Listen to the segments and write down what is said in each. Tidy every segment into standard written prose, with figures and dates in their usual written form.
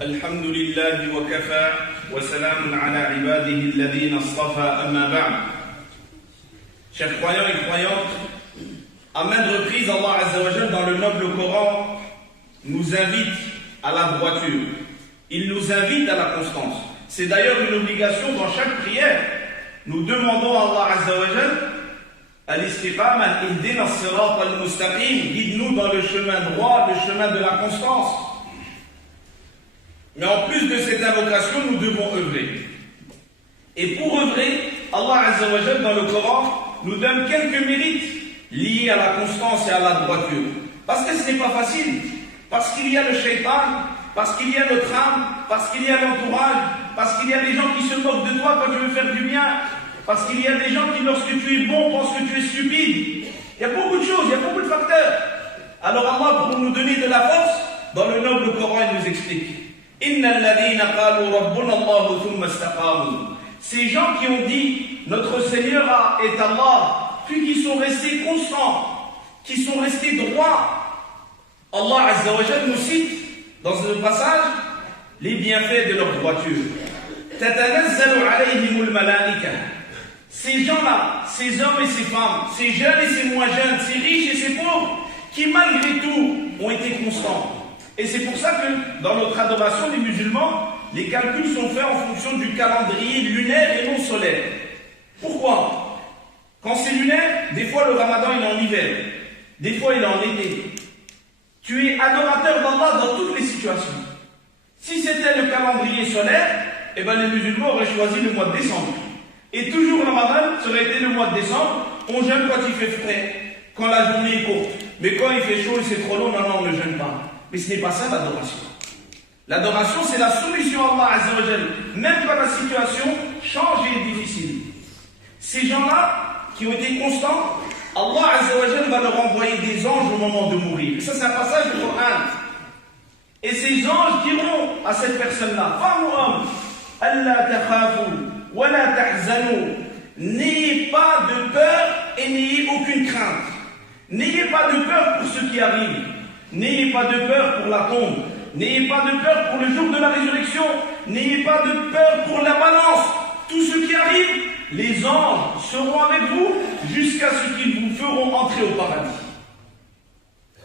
الحمد لله وكفى وسلام على عباده الذين اصطفى أما بعد. Chers croyants et croyantes, à maintes reprises, Allah Azza wa Jal dans le noble Coran nous invite à la droiture. Il nous invite à la constance. C'est d'ailleurs une obligation dans chaque prière. Nous demandons à Allah Azza wa Jal al-istiqama, ihdina as-sirat al-mustaqim, guide-nous dans le chemin droit, le chemin de la constance. Mais en plus de cette invocation, nous devons œuvrer. Et pour œuvrer, Allah Azza wa Jal dans le Coran nous donne quelques mérites liés à la constance et à la droiture. Parce que ce n'est pas facile. Parce qu'il y a le shaitan, parce qu'il y a notre âme, parce qu'il y a l'entourage, parce qu'il y a des gens qui se moquent de toi quand tu veux faire du bien, parce qu'il y a des gens qui, lorsque tu es bon, pensent que tu es stupide. Il y a beaucoup de choses, il y a beaucoup de facteurs. Alors Allah, pour nous donner de la force, dans le noble Coran, il nous explique. Ces gens qui ont dit notre Seigneur est Allah, puis qui sont restés constants, qui sont restés droits, Allah Azza wa Jal nous cite dans ce passage les bienfaits de leur droiture. Tatanazzalu alayhimul malaika. Ces gens-là, ces hommes et ces femmes, ces jeunes et ces moins jeunes, ces riches et ces pauvres, qui malgré tout ont été constants. Et c'est pour ça que dans notre adoration des musulmans, les calculs sont faits en fonction du calendrier lunaire et non solaire. Pourquoi? Quand c'est lunaire, des fois le ramadan il est en hiver, des fois il est en été. Tu es adorateur d'Allah dans toutes les situations. Si c'était le calendrier solaire, eh ben les musulmans auraient choisi le mois de décembre. Et toujours Ramadan, ça aurait été le mois de décembre, on jeûne quand il fait frais, quand la journée est courte. Mais quand il fait chaud et c'est trop long, non, on ne jeûne pas. Mais ce n'est pas ça l'adoration. L'adoration, c'est la soumission à Allah Azza wa Jal, même quand la situation change et est difficile. Ces gens-là, qui ont été constants, Allah Azza wa Jal va leur envoyer des anges au moment de mourir. Ça, c'est un passage du Coran. Et ces anges diront à cette personne-là, femme ou homme, Allah takhafu wa la tahzanu, n'ayez pas de peur et n'ayez aucune crainte. N'ayez pas de peur pour ce qui arrive. N'ayez pas de peur pour la tombe. N'ayez pas de peur pour le jour de la résurrection. N'ayez pas de peur pour la balance. Tout ce qui arrive, les anges seront avec vous jusqu'à ce qu'ils vous feront entrer au paradis.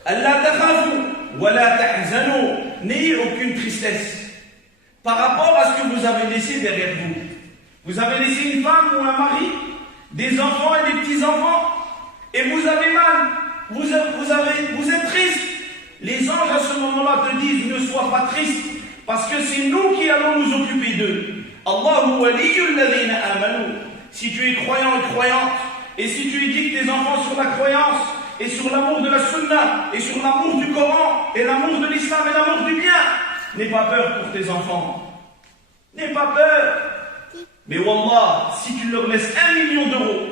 Allah takhafu wa la tahzanu. N'ayez aucune tristesse par rapport à ce que vous avez laissé derrière vous. Vous avez laissé une femme ou un mari, des enfants et des petits-enfants, et vous avez mal, vous êtes triste. Les anges à ce moment-là te disent ne sois pas triste, parce que c'est nous qui allons nous occuper d'eux. Allahu waliyyul ladhina amanu. Si tu es croyant et croyante, et si tu éduques tes enfants sur la croyance, et sur l'amour de la sunna, et sur l'amour du Coran, et l'amour de l'islam, et l'amour du bien, n'aie pas peur pour tes enfants. N'aie pas peur. Mais wallah, si tu leur laisses 1 million d'euros,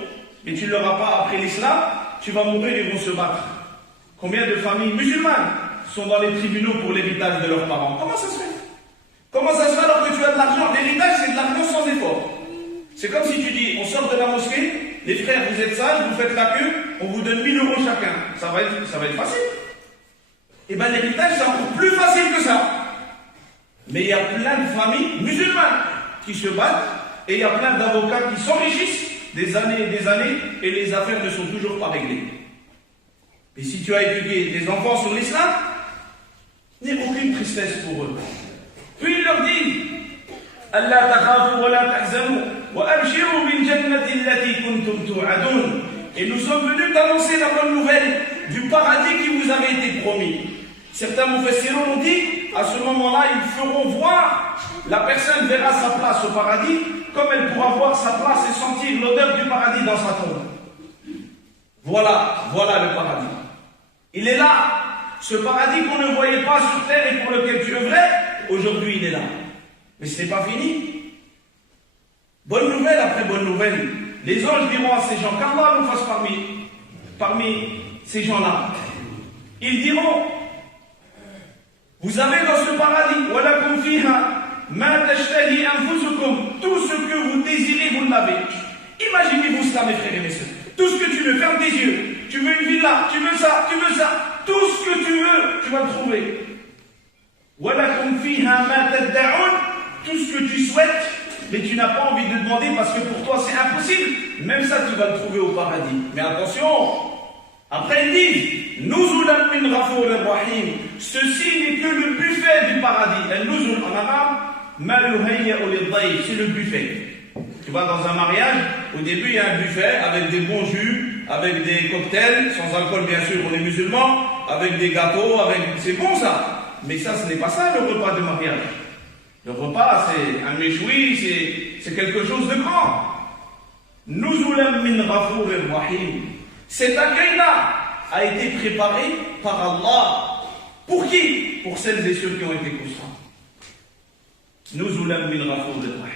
mais tu ne leur as pas appris l'islam, tu vas mourir et ils vont se battre. Combien de familles musulmanes sont dans les tribunaux pour l'héritage de leurs parents? Comment ça se fait? Comment ça se fait alors que tu as de l'argent? L'héritage, c'est de l'argent sans effort. C'est comme si tu dis, on sort de la mosquée, les frères, vous êtes sages, vous faites la queue, on vous donne 1000 euros chacun. Ça va être facile. Et bien l'héritage, c'est encore plus facile que ça. Mais il y a plein de familles musulmanes qui se battent, et il y a plein d'avocats qui s'enrichissent des années et des années, et les affaires ne sont toujours pas réglées. Et si tu as éduqué tes enfants sur l'islam, n'aie aucune tristesse pour eux. Puis il leur dit, Allah takhafu wa la tahzanu, wa abshiru bil jannati allati kuntum tu'adun. Et nous sommes venus t'annoncer la bonne nouvelle du paradis qui vous avait été promis. Certains mufassirun ont dit, à ce moment-là, ils feront voir, la personne verra sa place au paradis, comme elle pourra voir sa place et sentir l'odeur du paradis dans sa tombe. Voilà le paradis. Il est là. Ce paradis qu'on ne voyait pas sur terre et pour lequel tu œuvrais, aujourd'hui il est là. Mais ce n'est pas fini. Bonne nouvelle après bonne nouvelle. Les anges diront à ces gens, qu'Allah nous fasse parmi ces gens-là. Ils diront, vous avez dans ce paradis, walakum fiha ma tashtahi anfusukum, tout ce que vous désirez, vous l'avez. Imaginez-vous cela, mes frères et mes sœurs. Tout ce que tu veux, ferme tes yeux. Tu veux une villa, tu veux ça. Tout ce que tu veux, tu vas le trouver. وَلَكُمْ فِيهَا مَا ce que tu souhaites, mais tu n'as pas envie de demander parce que pour toi c'est impossible. Même ça, tu vas le trouver au paradis. Mais attention, après ils disent, Nuzulan min Ghafurir Rahim. Ceci n'est que le buffet du paradis. Al-Nuzul en arabe, ma yuhayya'u lid-dayf, c'est le buffet. Tu vas dans un mariage, au début il y a un buffet avec des bons jus, avec des cocktails, sans alcool bien sûr, on est musulmans, avec des gâteaux, c'est bon ça. Mais ça, ce n'est pas ça le repas de mariage. Le repas, c'est un méchoui, c'est quelque chose de grand. Nuzulan min Ghafurir Rahim. Cet accueil-là a été préparé par Allah. Pour qui? Pour celles et ceux qui ont été constants. Nuzulan min Ghafurir Rahim.